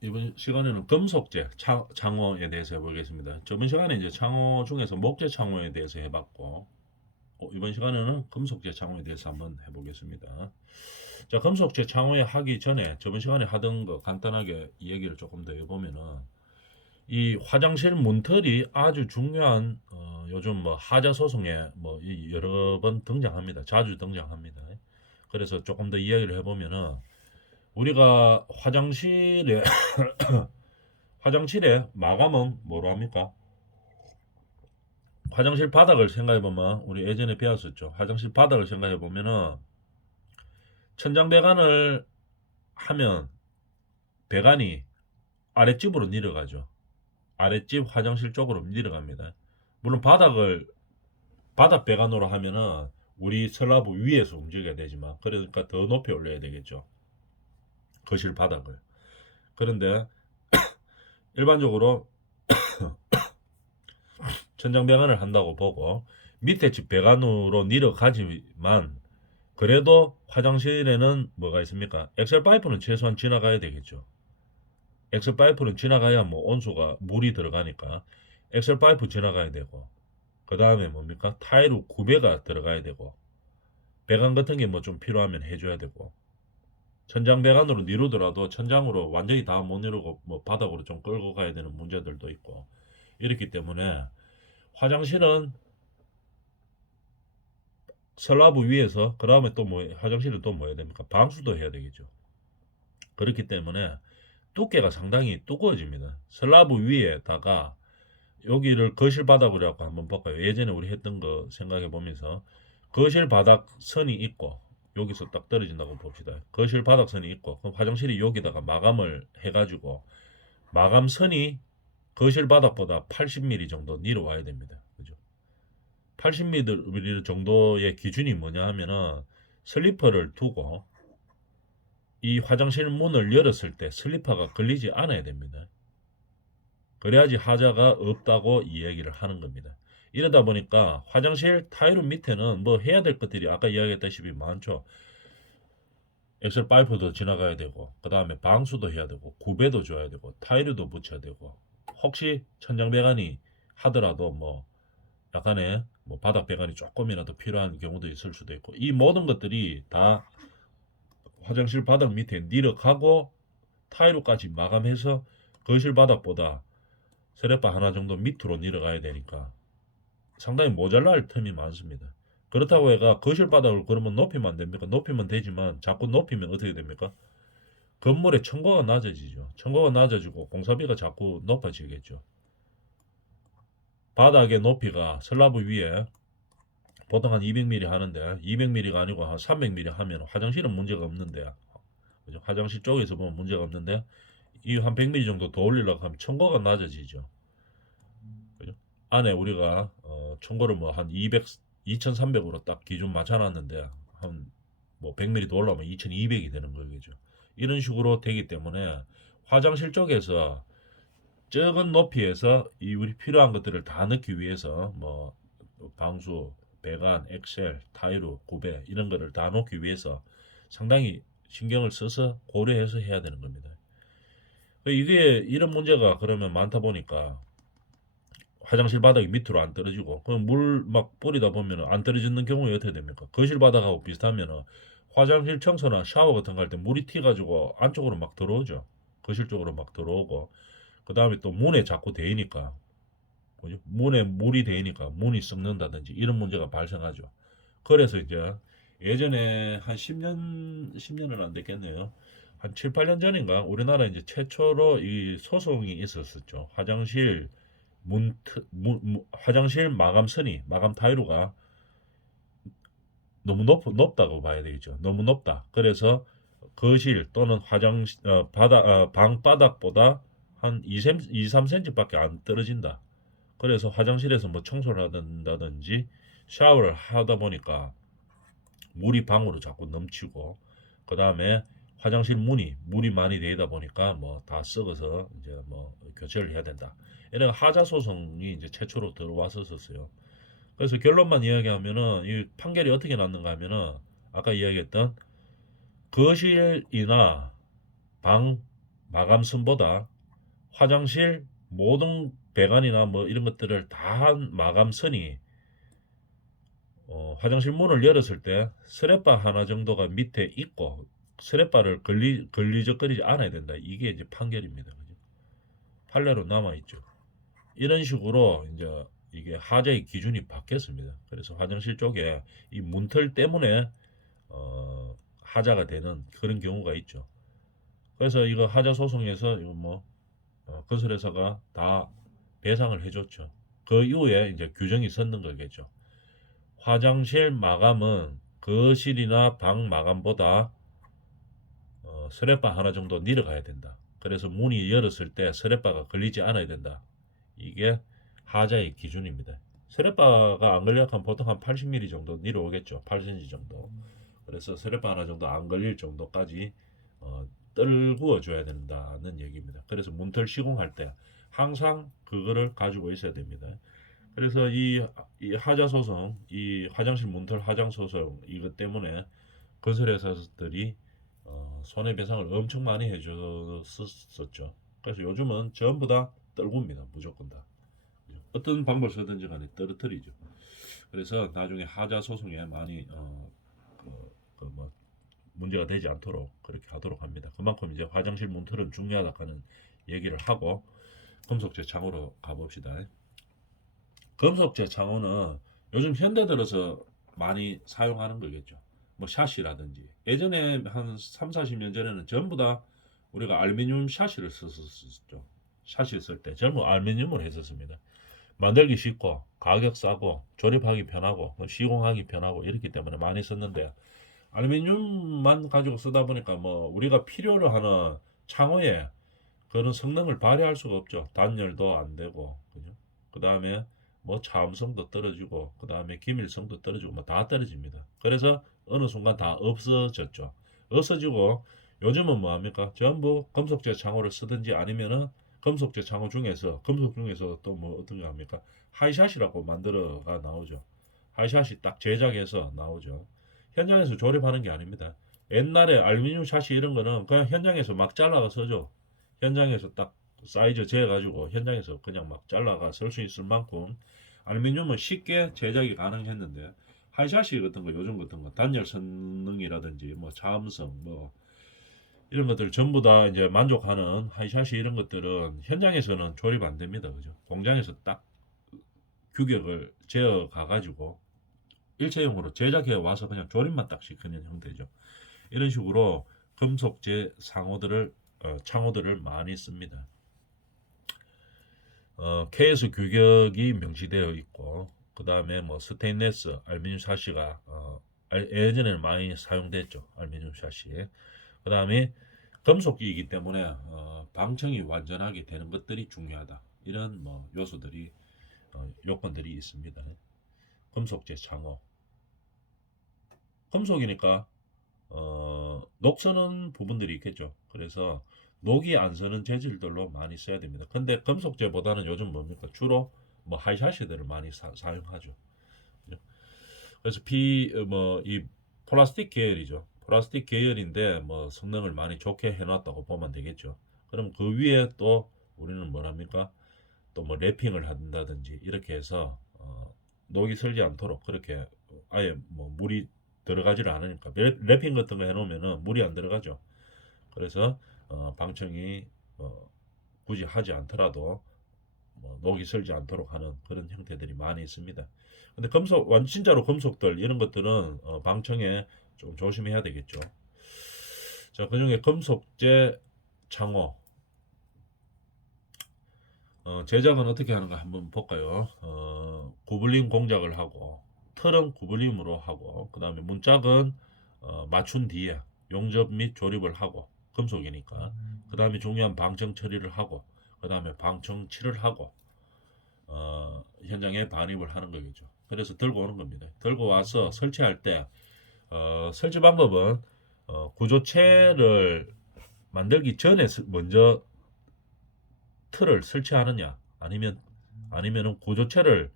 이번 시간에는 금속재 창호에 대해서 해보겠습니다. 저번 시간에 이제 창호 중에서 목재 창호에 대해서 해봤고, 이번 시간에는 금속재 창호에 대해서 한번 해보겠습니다. 자, 금속재 창호에 하기 전에 저번 시간에 하던 거 간단하게 이야기를 조금 더 해보면은, 이 화장실 문틀이 아주 중요한 요즘 뭐 하자 소송에 뭐 여러 번 등장합니다. 자주 등장합니다. 그래서 조금 더 이야기를 해보면은 우리가 화장실의 마감은 뭐로 합니까? 화장실 바닥을 생각해보면 우리 예전에 배웠었죠. 화장실 바닥을 생각해보면은 천장 배관을 하면 배관이 아랫집으로 내려가죠. 아랫집 화장실 쪽으로 내려갑니다. 물론 바닥 배관으로 하면은 우리 슬라브 위에서 움직여야 되지만 그러니까 더 높이 올려야 되겠죠. 거실 바닥을. 그런데 일반적으로 천장 배관을 한다고 보고 밑에 집 배관으로 내려가지만 그래도 화장실에는 뭐가 있습니까? 엑셀 파이프는 최소한 지나가야 되겠죠. 엑셀 파이프는 지나가야 뭐 온수가 물이 들어가니까 엑셀 파이프 지나가야 되고 그 다음에 뭡니까? 타일로 구배가 들어가야 되고 배관 같은 게 뭐 좀 필요하면 해줘야 되고 천장 배관으로 니루더라도 천장으로 완전히 다 못 니루고 뭐 바닥으로 좀 끌고 가야 되는 문제들도 있고 이렇기 때문에 화장실은 슬라브 위에서 그 다음에 또 뭐 화장실은 또 뭐 해야 됩니까? 방수도 해야 되겠죠. 그렇기 때문에 두께가 상당히 두꺼워집니다. 슬라브 위에다가 여기를 거실 바닥으로 해고 한번 볼까요? 예전에 우리 했던 거 생각해 보면서 거실 바닥 선이 있고 여기서 딱 떨어진다고 봅시다. 거실 바닥 선이 있고 그럼 화장실이 여기다가 마감을 해가지고 마감선이 거실 바닥보다 80mm 정도 내려와야 됩니다. 그죠? 80mm 정도의 기준이 뭐냐 하면은 슬리퍼를 두고 이 화장실 문을 열었을 때 슬리퍼가 걸리지 않아야 됩니다. 그래야지 하자가 없다고 이야기를 하는 겁니다. 이러다 보니까 화장실 타일 밑에는 뭐 해야 될 것들이 아까 이야기했다시피 많죠. 엑셀 파이프도 지나가야 되고 그 다음에 방수도 해야 되고 구배도 줘야 되고 타일도 붙여야 되고 혹시 천장 배관이 하더라도 뭐 약간의 뭐 바닥 배관이 조금이라도 필요한 경우도 있을 수도 있고 이 모든 것들이 다 화장실 바닥 밑에 내려가고 타일로까지 마감해서 거실 바닥보다 세레파 하나 정도 밑으로 내려가야 되니까 상당히 모자랄 틈이 많습니다. 그렇다고 해가 거실 바닥을 그러면 높이면 안 됩니까? 높이면 되지만 자꾸 높이면 어떻게 됩니까? 건물의 층고가 낮아지죠. 층고가 낮아지고 공사비가 자꾸 높아지겠죠. 바닥의 높이가 슬라브 위에 보통 한 200mm 하는데 200mm가 아니고 한 300mm 하면 화장실은 문제가 없는데 그죠? 화장실 쪽에서 보면 문제가 없는데 이 한 100mm 정도 더 올리려고 하면 층고가 낮아지죠. 그죠? 안에 우리가 층고를 뭐 한 200, 2300으로 딱 기준 맞춰놨는데 한 뭐 100mm 더 올라오면 2200이 되는 거겠죠. 이런 식으로 되기 때문에 화장실 쪽에서 적은 높이에서 이 우리 필요한 것들을 다 넣기 위해서 뭐 방수, 배관, 엑셀, 타이루, 구배 이런 거를 다 놓기 위해서 상당히 신경을 써서 고려해서 해야 되는 겁니다. 이게 이런 문제가 그러면 많다 보니까 화장실 바닥이 밑으로 안 떨어지고 그럼 물 막 뿌리다 보면 안 떨어지는 경우에 어떻게 됩니까? 거실 바닥하고 비슷하면 화장실 청소나 샤워 같은 거 할 때 물이 튀가지고 안쪽으로 막 들어오죠. 거실 쪽으로 막 들어오고 그 다음에 또 문에 자꾸 대이니까 그죠? 문에 물이 대이니까 문이 썩는다든지 이런 문제가 발생하죠. 그래서 이제 예전에 한 10년은 안 됐겠네요. 한 7, 8년 전인가 우리나라 이제 최초로 이 소송이 있었었죠. 화장실 마감선이 마감 타일루가 너무 높다고 봐야 되겠죠. 너무 높다. 그래서 거실 또는 방 바닥보다 한 2, 3cm밖에 안 떨어진다. 그래서 화장실에서 뭐 청소를 한다든지 샤워를 하다 보니까 물이 방으로 자꾸 넘치고 그 다음에 화장실 물이 많이 되다 보니까 뭐 다 썩어서 이제 뭐 교체를 해야 된다. 이런 하자 소송이 이제 최초로 들어왔었어요. 그래서 결론만 이야기하면은 이 판결이 어떻게 났는가 하면은 아까 이야기했던 거실이나 방 마감선보다 화장실 모든 배관이나 뭐 이런 것들을 다 한 마감선이 화장실 문을 열었을 때 스레바 하나 정도가 밑에 있고 스레바를 걸리적거리지 않아야 된다. 이게 이제 판결입니다. 그죠? 판례로 남아 있죠. 이런 식으로 이제 이게 하자의 기준이 바뀌었습니다. 그래서 화장실 쪽에 이 문틀 때문에 하자가 되는 그런 경우가 있죠. 그래서 이거 하자 소송에서 이거 뭐 건설회사가 다 배상을 해줬죠. 그 이후에 이제 규정이 섰는 거겠죠. 화장실 마감은 거실이나 방 마감보다 스레바 하나 정도 내려가야 된다. 그래서 문이 열었을 때 스레바가 걸리지 않아야 된다. 이게 하자의 기준입니다. 스레바가 안 걸려면 보통 한 80mm 정도 내려오겠죠. 8cm 정도. 그래서 스레바 하나 정도 안 걸릴 정도까지 떨구어 줘야 된다는 얘기입니다. 그래서 문틀 시공할 때 항상 그거를 가지고 있어야 됩니다. 그래서 이 하자 소송, 이 화장실 문틀 하장 소송 이것 때문에 건설회사들이 손해배상을 엄청 많이 해줬었죠. 그래서 요즘은 전부 다 떨굽니다. 무조건 다. 어떤 방법을 쓰든지 간에 떨어뜨리죠. 그래서 나중에 하자 소송에 많이 뭐 문제가 되지 않도록 그렇게 하도록 합니다. 그만큼 이제 화장실 문틀은 중요하다는 얘기를 하고 금속재 창호로 가봅시다. 금속재 창호는 요즘 현대 들어서 많이 사용하는 거겠죠. 뭐 샤시라든지 예전에 한 3, 40년 전에는 전부 다 우리가 알루미늄 샤시를 썼었죠. 샤시 쓸 때 전부 알루미늄을 했었습니다. 만들기 쉽고 가격 싸고 조립하기 편하고 시공하기 편하고 이렇기 때문에 많이 썼는데 알루미늄만 가지고 쓰다 보니까 뭐 우리가 필요로 하는 창호에 그런 성능을 발휘할 수가 없죠. 단열도 안 되고 그죠? 그 다음에 뭐 차음성도 떨어지고 그 다음에 기밀성도 떨어지고 뭐 다 떨어집니다. 그래서 어느 순간 다 없어졌죠. 없어지고 요즘은 뭐 합니까? 전부 금속재 창호를 쓰든지 아니면은 금속재 창호 중에서 금속 중에서 또 뭐 어떤 거 합니까? 하이샷이라고 만들어가 나오죠. 하이샷이 딱 제작해서 나오죠. 현장에서 조립하는 게 아닙니다. 옛날에 알루미늄 샷이 이런 거는 그냥 현장에서 막 잘라가 서죠. 현장에서 딱 사이즈 재가지고 현장에서 그냥 막 잘라가 쓸 수 있을 만큼 알루미늄은 쉽게 제작이 가능했는데 하이샷이 같은 거 요즘 같은 거 단열 성능이라든지 뭐 차음성 뭐 이런 것들 전부 다 이제 만족하는 하이샷이 이런 것들은 현장에서는 조립 안 됩니다. 그죠? 공장에서 딱 규격을 재어 가가지고 일체형으로 제작해 와서 그냥 조립만 딱 시키는 형태죠. 이런 식으로 금속재 창호들을 많이 씁니다. KS 규격이 명시되어 있고 그 다음에 뭐 스테인레스, 알루미늄 샤시가 예전에는 많이 사용됐죠. 알루미늄 샤시. 그 다음에 금속기이기 때문에 방청이 완전하게 되는 것들이 중요하다. 이런 뭐 요소들이 요건들이 있습니다. 금속재 창호. 금속이니까 녹서는 부분들이 있겠죠. 그래서 녹이 안 서는 재질들로 많이 써야 됩니다. 근데 금속재보다는 요즘 뭡니까? 주로 뭐 하이샤시들을 많이 사용하죠. 그래서 이 플라스틱 계열이죠. 플라스틱 계열인데 뭐 성능을 많이 좋게 해놨다고 보면 되겠죠. 그럼 그 위에 또 우리는 뭐랍니까? 또 뭐 랩핑을 한다든지 이렇게 해서 녹이 슬지 않도록 그렇게 아예 뭐 물이 들어가지를 않으니까 랩핑 같은 거 해놓으면은 물이 안 들어가죠. 그래서 방청이 굳이 하지 않더라도 뭐 녹이 슬지 않도록 하는 그런 형태들이 많이 있습니다. 근데 진짜로 금속들 이런 것들은 방청에 좀 조심해야 되겠죠. 자, 그중에 금속재 창호 제작은 어떻게 하는가 한번 볼까요? 구불림 공작을 하고 틀은 구불림으로 하고 그 다음에 문짝은 맞춘 뒤에 용접 및 조립을 하고 금속이니까 그 다음에 중요한 방청 처리를 하고 그 다음에 방청 칠을 하고 현장에 반입을 하는 거겠죠. 그래서 들고 오는 겁니다. 들고 와서 설치할 때 설치 방법은 구조체를 만들기 전에 먼저 틀을 설치하느냐 아니면은 구조체를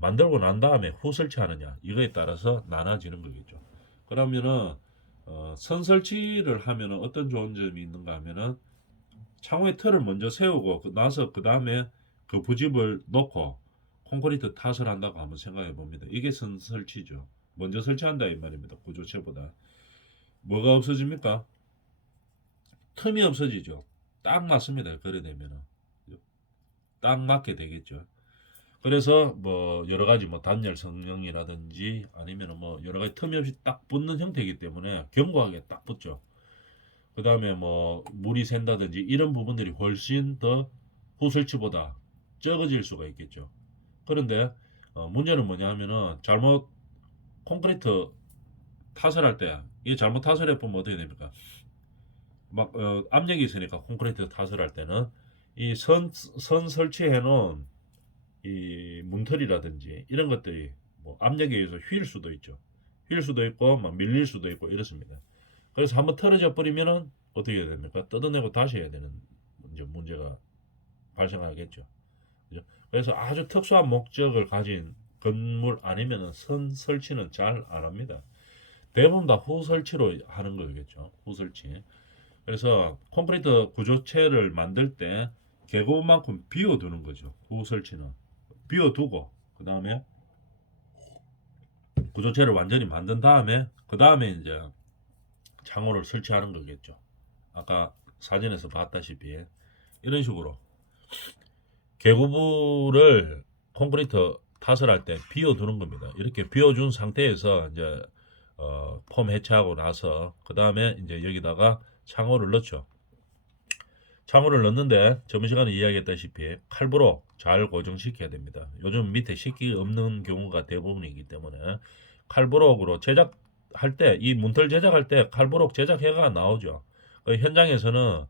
만들고 난 다음에 후 설치하느냐 이거에 따라서 나눠지는 거겠죠. 그러면은 선 설치를 하면은 어떤 좋은 점이 있는가 하면은 창호의 틀을 먼저 세우고 나서 그 다음에 그 부집을 놓고 콘크리트 탓을 한다고 한번 생각해 봅니다. 이게 선설치죠. 먼저 설치한다 이 말입니다. 구조체보다. 뭐가 없어집니까? 틈이 없어지죠. 딱 맞습니다. 그래 되면은 딱 맞게 되겠죠. 그래서 뭐 여러 가지 뭐 단열 성형이라든지 아니면 뭐 여러 가지 틈이 없이 딱 붙는 형태이기 때문에 견고하게 딱 붙죠. 그 다음에 뭐 물이 샌다든지 이런 부분들이 훨씬 더 후설치보다 적어질 수가 있겠죠. 그런데 문제는 뭐냐 하면은 잘못 콘크리트 타설 할 때 이게 잘못 타설해 보면 어떻게 됩니까? 막 압력이 있으니까 콘크리트 타설 할 때는 이 선 설치해 놓은 이 문틀이라든지 이런 것들이 뭐 압력에 의해서 휠 수도 있죠. 휠 수도 있고 막 밀릴 수도 있고 이렇습니다. 그래서 한번 틀어져 버리면은 어떻게 해야 됩니까? 뜯어내고 다시 해야 되는 문제가 발생하겠죠. 그죠? 그래서 아주 특수한 목적을 가진 건물 아니면은 선 설치는 잘 안 합니다. 대부분 다 후설치로 하는 거겠죠. 후설치. 그래서 콘크리트 구조체를 만들 때 계곡만큼 비워두는 거죠. 후설치는 비워두고 그 다음에 구조체를 완전히 만든 다음에 그 다음에 이제 창호를 설치하는 거겠죠. 아까 사진에서 봤다시피 이런 식으로 계구부를 콘크리트 탓을 할 때 비워두는 겁니다. 이렇게 비워준 상태에서 이제 폼 해체하고 나서 그 다음에 이제 여기다가 창호를 넣죠. 창호를 넣는데 저번 시간에 이야기했다시피 칼부로 잘 고정시켜야 됩니다. 요즘 밑에 식기 없는 경우가 대부분이기 때문에 칼부록으로 제작할 때 이 문틀 제작할 때 칼부록 제작해가 나오죠. 현장에서는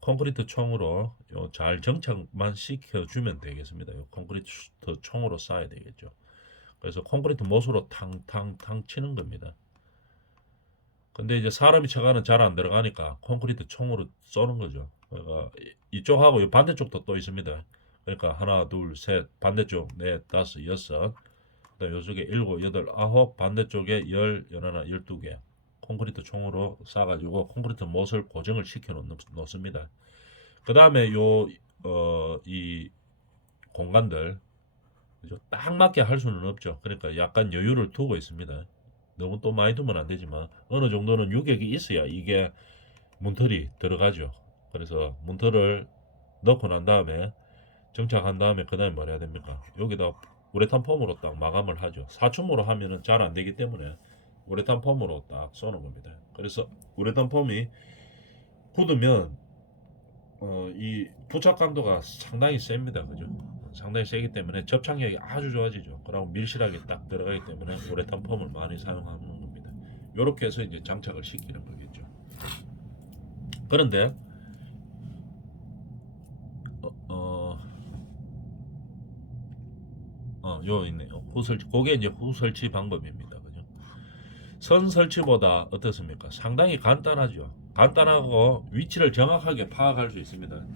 콘크리트 총으로 잘 정착만 시켜주면 되겠습니다. 콘크리트 총으로 쏴야 되겠죠. 그래서 콘크리트 못으로 탕탕탕 치는 겁니다. 근데 이제 사람이 쳐가는 잘 안 들어가니까 콘크리트 총으로 쏘는 거죠. 그러니까 이쪽하고 반대쪽도 또 있습니다. 그러니까 하나, 둘, 셋, 반대쪽 넷, 다섯, 여섯, 그다음 이쪽에 일곱, 여덟, 아홉, 반대쪽에 열, 열하나, 12개 콘크리트 총으로 쏴가지고 콘크리트 못을 고정을 시켜 놓습니다. 그 다음에 이 공간들 그죠? 딱 맞게 할 수는 없죠. 그러니까 약간 여유를 두고 있습니다. 너무 또 많이 두면 안 되지만 어느 정도는 유격이 있어야 이게 문틀이 들어가죠. 그래서 문틀을 넣고 난 다음에 정착한 다음에 그 다음에 뭘 해야 됩니까? 여기다 우레탄 폼으로 딱 마감을 하죠. 사춤으로 하면은 잘 안 되기 때문에 우레탄 폼으로 딱 쏘는 겁니다. 그래서 우레탄 폼이 굳으면 이 부착 강도가 상당히 셉니다. 그죠? 상당히 세기 때문에 접착력이 아주 좋아지죠. 그리고 밀실하게 딱 들어가기 때문에 우레탄 폼을 많이 사용하는 겁니다. 이렇게 해서 이제 장착을 시키는 거겠죠. 그런데 요 있네요. 후설치. 그게 이제 후설치 방법입니다. 그죠? 선 설치보다 어떻습니까? 상당히 간단하죠. 간단하고 위치를 정확하게 파악할 수 있습니다.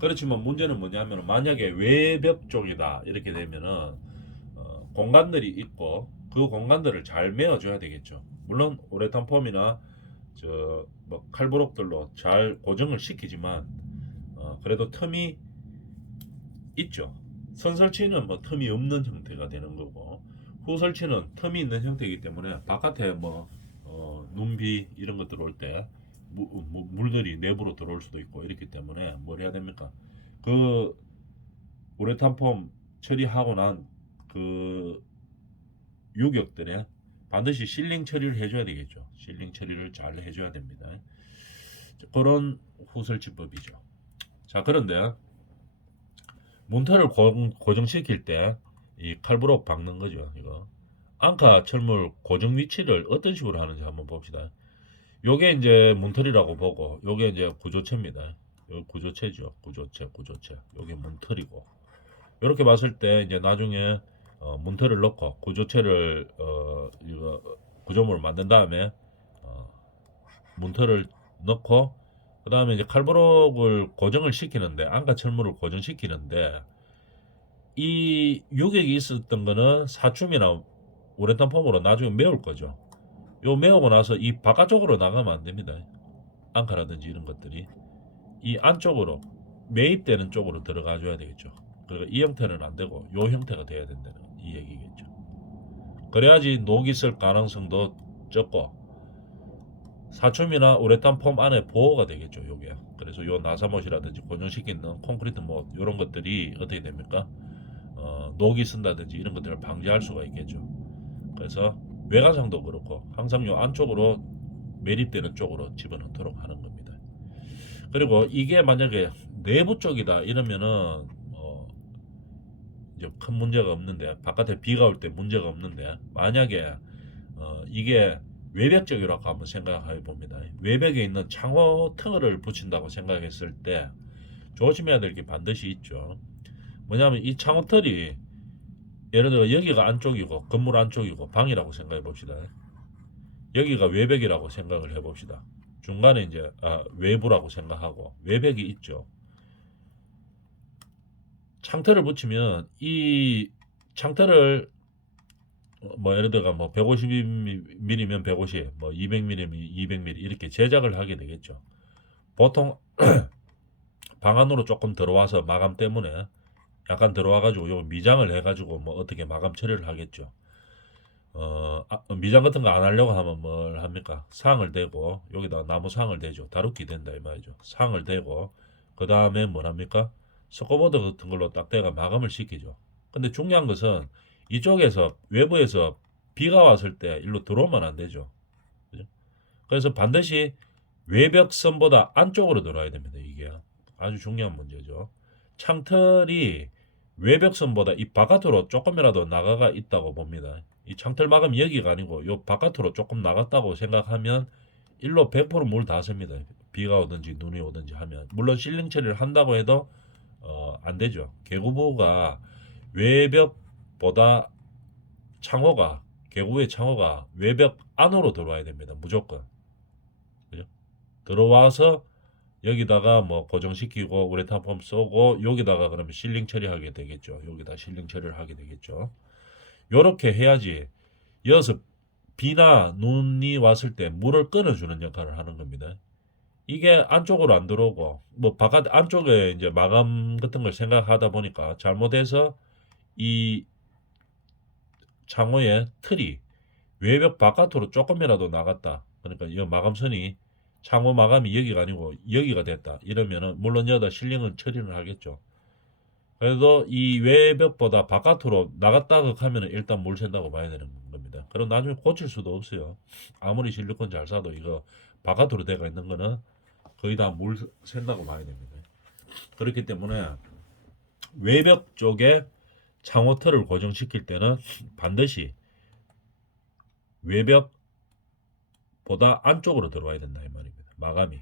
그렇지만 문제는 뭐냐면 만약에 외벽 쪽이다 이렇게 되면은 공간들이 있고 그 공간들을 잘 메워줘야 되겠죠. 물론 우레탄 폼이나 뭐 칼부록들로 잘 고정을 시키지만 그래도 틈이 있죠. 선설치는 뭐 틈이 없는 형태가 되는 거고 후설치는 틈이 있는 형태이기 때문에 바깥에 뭐 눈비 이런 것 들어올 때 물들이 내부로 들어올 수도 있고 이렇기 때문에 뭘 해야 됩니까? 그 우레탄 폼 처리하고 난 그 유격들에 반드시 실링 처리를 해줘야 되겠죠. 실링 처리를 잘 해줘야 됩니다. 그런 후설치법이죠. 자, 그런데 문틀을 고정시킬 때 이 칼부록 박는 거죠. 이거 앙카 철물 고정 위치를 어떤 식으로 하는지 한번 봅시다. 요게 이제 문틀이라고 보고 요게 이제 구조체입니다. 요 구조체죠. 구조체. 요게 문틀이고 이렇게 봤을 때 이제 나중에 문틀을 넣고 구조체를 이거 구조물을 만든 다음에 문틀을 넣고 그 다음에 이제 칼부록을 고정을 시키는데 앙카 철물을 고정시키는데 이 유격이 있었던 거는 사춤이나 우레탄 폼으로 나중에 메울 거죠. 요 메우고 나서 이 바깥쪽으로 나가면 안 됩니다. 앙카라든지 이런 것들이 이 안쪽으로 매입되는 쪽으로 들어가 줘야 되겠죠. 그러니까 이 형태는 안 되고 요 형태가 돼야 된다는 이 얘기겠죠. 그래야지 녹이 있을 가능성도 적고 사춤이나 우레탄 폼 안에 보호가 되겠죠. 요게. 그래서 요 나사못이라든지 고정시키는 콘크리트 못 이런 것들이 어떻게 됩니까? 녹이 쓴다든지 이런 것들을 방지할 수가 있겠죠. 그래서 외관상도 그렇고 항상 요 안쪽으로 매립되는 쪽으로 집어넣도록 하는 겁니다. 그리고 이게 만약에 내부 쪽이다 이러면은 이제 큰 문제가 없는데 바깥에 비가 올 때 문제가 없는데 만약에 이게 외벽 쪽이라고 한번 생각해 봅니다. 외벽에 있는 창호 틈을 붙인다고 생각했을 때 조심해야 될 게 반드시 있죠. 뭐냐면 이 창호 털이 예를 들어 여기가 안쪽이고 건물 안쪽이고 방이라고 생각해 봅시다. 여기가 외벽이라고 생각을 해 봅시다. 중간에 이제 외부라고 생각하고 외벽이 있죠. 창틀을 붙이면 이 창틀을 뭐 예를 들어 뭐 150mm면 150, 뭐 200mm면 200mm 이렇게 제작을 하게 되겠죠. 보통 방 안으로 조금 들어와서 마감 때문에 약간 들어와가지고 요 미장을 해가지고 뭐 어떻게 마감 처리를 하겠죠. 미장 같은 거 안 하려고 하면 뭘 합니까? 상을 대고 여기다 나무 상을 대죠. 다루기 된다 이 말이죠. 상을 대고 그 다음에 뭘 합니까? 스코보드 같은 걸로 딱 대가 마감을 시키죠. 근데 중요한 것은 이쪽에서 외부에서 비가 왔을 때 일로 들어오면 안 되죠. 그죠? 그래서 반드시 외벽선보다 안쪽으로 들어와야 됩니다. 이게 아주 중요한 문제죠. 창틀이 외벽선보다 이 바깥으로 조금이라도 나가가 있다고 봅니다. 이 창틀 마감이 여기가 아니고 요 바깥으로 조금 나갔다고 생각하면 일로 100%물 다 셉니다. 비가 오든지 눈이 오든지 하면 물론 실링 처리를 한다고 해도 안 되죠. 개구부가 외벽보다 창호가 개구의 창호가 외벽 안으로 들어와야 됩니다. 무조건. 그죠? 들어와서 여기다가 뭐 고정시키고 우레탄 폼 쏘고 여기다가 그러면 실링 처리하게 되겠죠. 여기다 실링 처리를 하게 되겠죠. 요렇게 해야지 이어서 비나 눈이 왔을 때 물을 끊어주는 역할을 하는 겁니다. 이게 안쪽으로 안 들어오고 뭐 바깥 안쪽에 이제 마감 같은 걸 생각하다 보니까 잘못해서 이 창호의 틀이 외벽 바깥으로 조금이라도 나갔다. 그러니까 이 마감선이 창호 마감이 여기가 아니고 여기가 됐다. 이러면은 물론 여기다 실링은 처리를 하겠죠. 그래도 이 외벽보다 바깥으로 나갔다 하면은 일단 물 샌다고 봐야 되는 겁니다. 그럼 나중에 고칠 수도 없어요. 아무리 실리콘 잘 사도 이거 바깥으로 돼가 있는 거는 거의 다 물 샌다고 봐야 됩니다. 그렇기 때문에 외벽 쪽에 창호틀을 고정시킬 때는 반드시 외벽보다 안쪽으로 들어와야 된다 이 말입니다. 마감이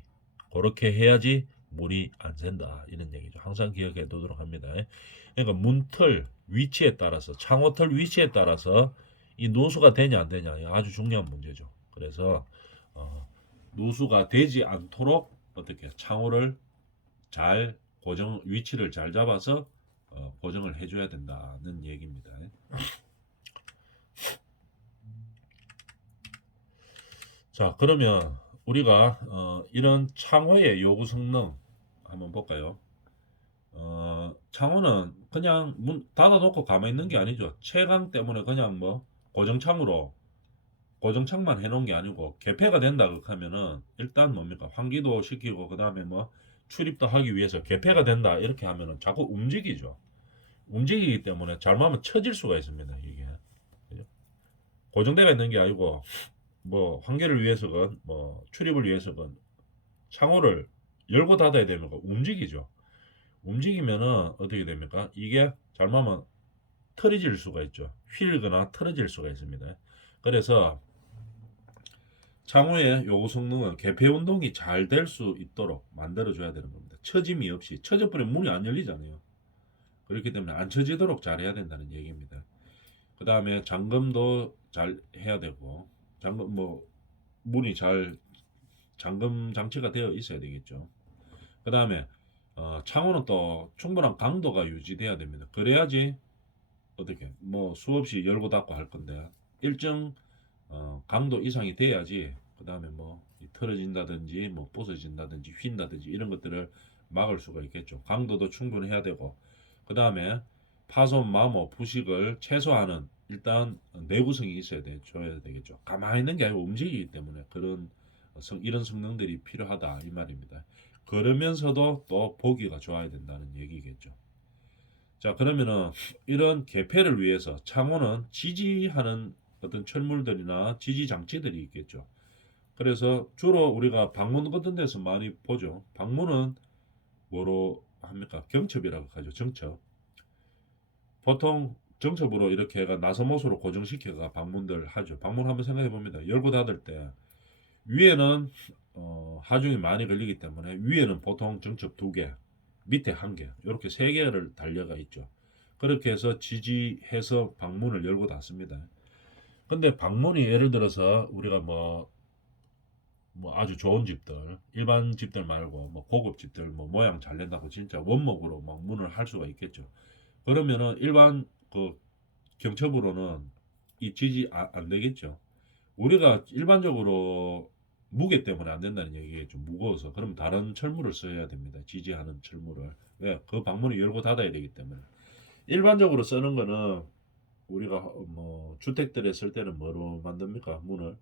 그렇게 해야지 물이 안 샌다 이런 얘기죠. 항상 기억해 두도록 합니다. 그러니까 문틀 위치에 따라서 창호틀 위치에 따라서 이 누수가 되냐 안 되냐 아주 중요한 문제죠. 그래서 누수가 되지 않도록 어떻게 창호를 잘 고정 위치를 잘 잡아서 고정을 해줘야 된다는 얘기입니다. 자 그러면 우리가 이런 창호의 요구 성능 한번 볼까요? 창호는 그냥 문 닫아놓고 가만히 있는 게 아니죠. 채광 때문에 그냥 뭐 고정창으로 고정창만 해놓은 게 아니고 개폐가 된다 하면은 일단 뭡니까 환기도 시키고 그 다음에 뭐 출입도 하기 위해서 개폐가 된다 이렇게 하면은 자꾸 움직이죠. 움직이기 때문에 잘못하면 처질 수가 있습니다. 이게 그죠? 고정되어 있는 게 아니고 뭐 환기를 위해서건 뭐 출입을 위해서건 창호를 열고 닫아야 되면 움직이죠. 움직이면은 어떻게 됩니까? 이게 잘못하면 틀어질 수가 있죠. 휠거나 틀어질 수가 있습니다. 그래서 창호의 요구 성능은 개폐 운동이 잘 될 수 있도록 만들어줘야 되는 겁니다. 처짐이 없이 처져버리면 문이 안 열리잖아요. 그렇기 때문에 안 처지도록 잘 해야 된다는 얘기입니다. 그 다음에 잠금도 잘 해야 되고 잠금 뭐 문이 잘 잠금 장치가 되어 있어야 되겠죠. 그 다음에 창호는 또 충분한 강도가 유지돼야 됩니다. 그래야지 어떻게 뭐 수없이 열고 닫고 할 건데 일정 강도 이상이 돼야지 그 다음에 뭐 틀어진다든지 뭐 부서진다든지 휜다든지 이런 것들을 막을 수가 있겠죠. 강도도 충분해야 되고, 그 다음에 파손, 마모, 부식을 최소화하는 일단 내구성이 있어야 줘야 되겠죠. 가만히 있는 게 아니고 움직이기 때문에 그런 이런 성능들이 필요하다 이 말입니다. 그러면서도 또 보기가 좋아야 된다는 얘기겠죠. 자, 그러면은 이런 개폐를 위해서 창호는 지지하는 어떤 철물들이나 지지 장치들이 있겠죠. 그래서 주로 우리가 방문 같은 데서 많이 보죠. 방문은 뭐로 합니까? 경첩이라고 하죠. 정첩. 보통 정첩으로 이렇게 해가 나사못으로 고정시켜가 방문들 하죠. 방문 한번 생각해 봅니다. 열고 닫을 때 위에는 하중이 많이 걸리기 때문에 위에는 보통 정첩 2개, 밑에 1개, 이렇게 3개를 달려가 있죠. 그렇게 해서 지지해서 방문을 열고 닫습니다. 근데 방문이 예를 들어서 우리가 뭐 아주 좋은 집들, 일반 집들 말고 뭐 고급 집들 뭐 모양 잘 낸다고 진짜 원목으로 막 문을 할 수가 있겠죠. 그러면은 일반 그 경첩으로는 이 지지 안 되겠죠. 우리가 일반적으로 무게 때문에 안 된다는 얘기겠죠. 무거워서. 그럼 다른 철물을 써야 됩니다. 지지하는 철물을. 왜? 그 방문을 열고 닫아야 되기 때문에. 일반적으로 쓰는 거는 우리가 뭐 주택들에 쓸 때는 뭐로 만듭니까? 문을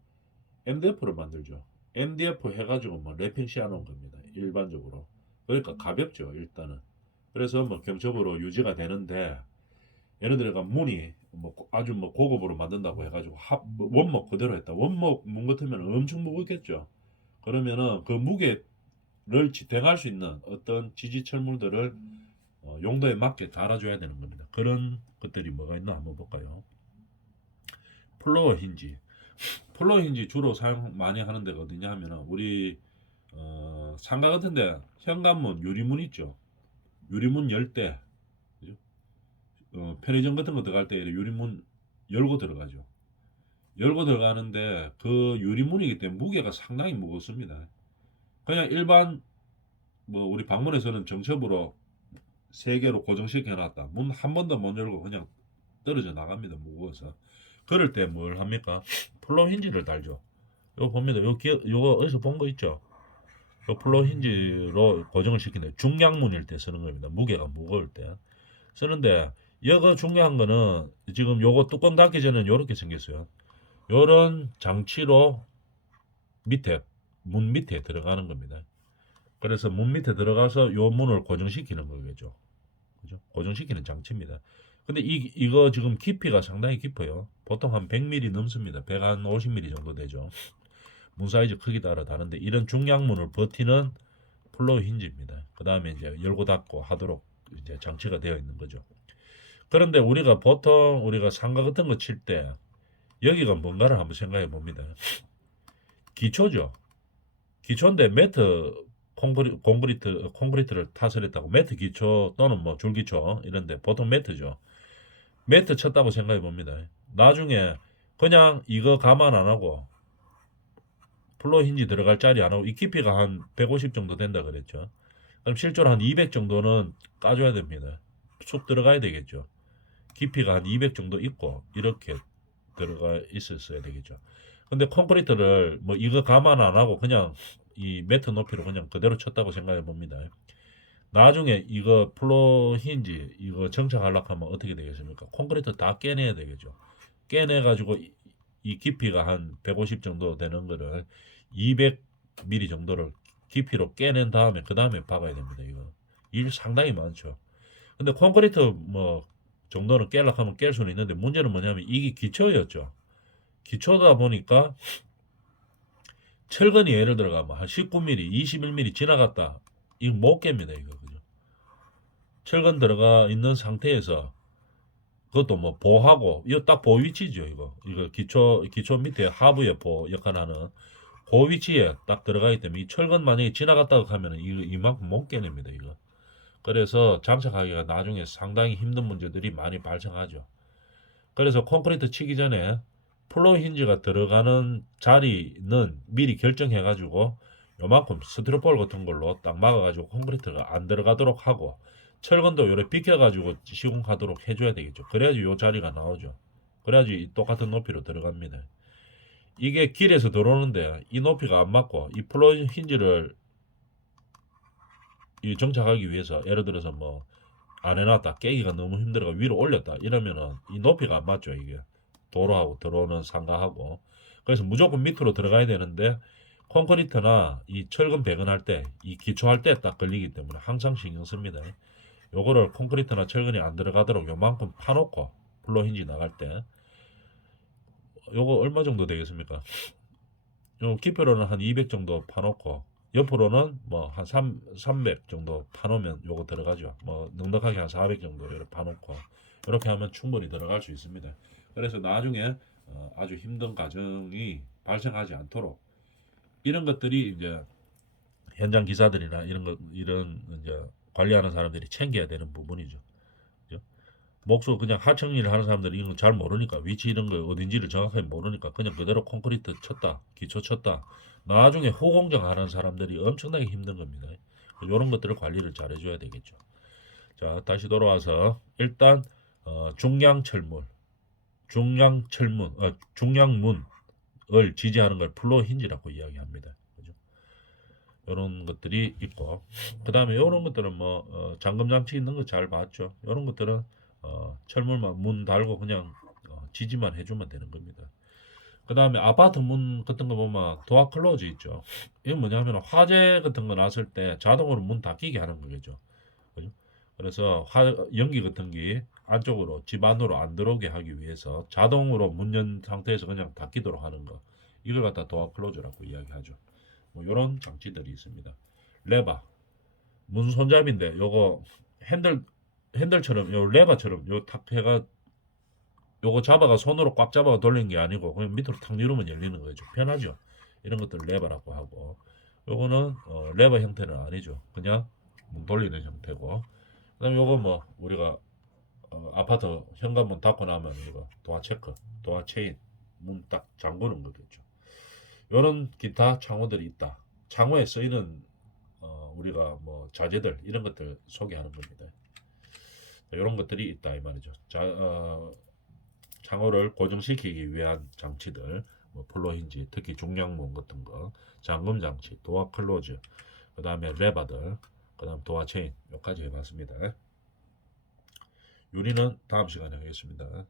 MDF로 만들죠. MDF 해가지고 뭐 랩핑 씌워놓은 겁니다. 일반적으로. 그러니까 가볍죠. 일단은. 그래서 뭐 경첩으로 유지가 되는데 예를 들어가 문이 뭐 아주 뭐 고급으로 만든다고 해가지고 뭐 원목 그대로 했다. 원목 문 같으면 엄청 무겁겠죠. 그러면은 그 무게를 지탱할 수 있는 어떤 지지철물들을 용도에 맞게 달아줘야 되는 겁니다. 그런 것들이 뭐가 있나 한번 볼까요? 플로어 힌지. 플로어 힌지 주로 사용 많이 하는 데가 어디냐 하면은 우리 상가 같은데 현관문 유리문 있죠. 유리문 열 때 편의점 같은 거 들어갈 때 유리문 열고 들어가죠. 열고 들어가는데 그 유리문이기 때문에 무게가 상당히 무겁습니다. 그냥 일반 뭐 우리 방문에서는 정첩으로 3개로 고정시켜 놨다. 문 한 번도 못 열고 그냥 떨어져 나갑니다. 무거워서. 그럴 때 뭘 합니까? 플로우 힌지를 달죠. 이거 봅니다. 요거 어디서 본 거 있죠? 요 플로우 힌지로 고정을 시키는 중량문일 때 쓰는 겁니다. 무게가 무거울 때 쓰는데 이거 중요한 거는 지금 요거 뚜껑 닫기 전에는 요렇게 생겼어요. 요런 장치로 밑에 문 밑에 들어가는 겁니다. 그래서 문 밑에 들어가서 요 문을 고정시키는 거겠죠. 그죠? 고정시키는 장치입니다. 근데 이거 지금 깊이가 상당히 깊어요. 보통 한 100mm 넘습니다. 150mm 정도 되죠. 문 사이즈 크기 따라 다른데 이런 중량문을 버티는 플로우 힌지입니다. 그 다음에 이제 열고 닫고 하도록 이제 장치가 되어 있는 거죠. 그런데 우리가 상가 같은 거 칠 때 여기가 뭔가를 한번 생각해 봅니다. 기초죠. 기초인데 매트 콘크리트를 타설했다고 매트 기초 또는 뭐 줄기초 이런데 보통 매트죠. 매트 쳤다고 생각해 봅니다. 나중에 그냥 이거 감안 안 하고 플로어 힌지 들어갈 자리 안 하고 이 깊이가 한 150 정도 된다 그랬죠. 그럼 실제로 한 200 정도는 까줘야 됩니다. 쑥 들어가야 되겠죠. 깊이가 한 200 정도 있고 이렇게 들어가 있었어야 되겠죠. 근데 콘크리트를 뭐 이거 감안 안 하고 그냥 이 매트 높이로 그냥 그대로 쳤다고 생각해 봅니다. 나중에 이거 플로어 힌지 이거 정착하려고 하면 어떻게 되겠습니까? 콘크리트 다 깨내야 되겠죠. 깨내가지고 이 깊이가 한 150 정도 되는 거를 200mm 정도를 깊이로 깨낸 다음에 그 다음에 박아야 됩니다. 이거 일 상당히 많죠. 근데 콘크리트 뭐 정도는 깨려고 하면 깰 수는 있는데 문제는 뭐냐면 이게 기초였죠. 기초다 보니까 철근이 예를 들어가 뭐한 19mm, 21mm 지나갔다. 이거 못 깹니다. 이거 그죠? 철근 들어가 있는 상태에서 그것도 뭐 보하고 이거 딱 보 위치죠. 이거 기초 밑에 하부에 보 역할하는 그 위치에 딱 들어가기 때문에 이 철근 만약에 지나갔다고 하면은 이만큼 못 깨냅니다. 이거. 그래서 장착하기가 나중에 상당히 힘든 문제들이 많이 발생하죠. 그래서 콘크리트 치기 전에 플로우 힌지가 들어가는 자리는 미리 결정해가지고 요만큼 스티로폴 같은 걸로 딱 막아가지고 콘크리트가 안 들어가도록 하고 철근도 요래 비켜가지고 시공하도록 해줘야 되겠죠. 그래야지 요 자리가 나오죠. 그래야지 똑같은 높이로 들어갑니다. 이게 길에서 들어오는데 이 높이가 안 맞고 이 플로 힌지를 이 정착하기 위해서 예를 들어서 뭐 안 해놨다 깨기가 너무 힘들어가 위로 올렸다 이러면은 이 높이가 안 맞죠. 이게 도로하고 들어오는 상가하고. 그래서 무조건 밑으로 들어가야 되는데 콘크리트나 이 철근 배근할 때 이 기초할 때 딱 걸리기 때문에 항상 신경 씁니다. 요거를 콘크리트나 철근이 안 들어가도록 요만큼 파놓고 플로 힌지 나갈 때 요거 얼마 정도 되겠습니까? 요 깊이로는 한 200 정도 파놓고 옆으로는 뭐 한 300 정도 파놓으면 요거 들어가죠. 뭐 넉넉하게 한 400 정도 이렇게 파놓고 이렇게 하면 충분히 들어갈 수 있습니다. 그래서 나중에 아주 힘든 과정이 발생하지 않도록 이런 것들이 이제 현장 기사들이나 이런 이제 관리하는 사람들이 챙겨야 되는 부분이죠. 그죠? 목소 그냥 하청 일을 하는 사람들이 이런 거 잘 모르니까 위치 이런 거 어딘지를 정확하게 모르니까 그냥 그대로 콘크리트 쳤다 기초 쳤다 나중에 후공정 하는 사람들이 엄청나게 힘든 겁니다. 이런 것들을 관리를 잘 해줘야 되겠죠. 자 다시 돌아와서 일단 중량문을 지지하는 걸 플로 힌지라고 이야기합니다. 그죠? 이런 것들이 있고 그 다음에 이런 것들은 뭐 잠금 장치 있는 거 잘 봤죠. 이런 것들은 철물만 문 달고 그냥 지지만 해주면 되는 겁니다. 그 다음에 아파트 문 같은 거 보면 도어 클로즈 있죠. 이게 뭐냐면 화재 같은 거 났을 때 자동으로 문 닫히게 하는 거겠죠. 그죠? 그래서 연기 같은 게 안쪽으로 집 안으로 안 들어오게 하기 위해서 자동으로 문 연 상태에서 그냥 닫히도록 하는 거 이걸 갖다 도어 클로즈라고 이야기하죠. 뭐 이런 장치들이 있습니다. 레바 문 손잡이인데 요거 핸들처럼 요 레바처럼 요 탁 해가 요거 잡아가 손으로 꽉 잡아가 돌리는 게 아니고 그냥 밑으로 탁 누르면 열리는 거죠. 편하죠. 이런 것들 레바라고 하고 요거는 레바 형태는 아니죠. 그냥 문 돌리는 형태고 그다음에 요거 뭐 우리가 아파트 현관문 닫고 나면 이거 도어 체크, 도어 체인 문 딱 잠그는 거겠죠. 요런 기타 창호들이 있다. 창호에 쓰이는 우리가 뭐 자재들 이런 것들 소개하는 겁니다. 이런 것들이 있다 이 말이죠. 창호를 고정시키기 위한 장치들, 뭐 플로 힌지, 특히 중량문 같은 거, 잠금 장치, 도어 클로즈, 그 다음에 레바들, 그 다음 도어 체인 여기까지 해봤습니다. 유리는 다음 시간에 하겠습니다.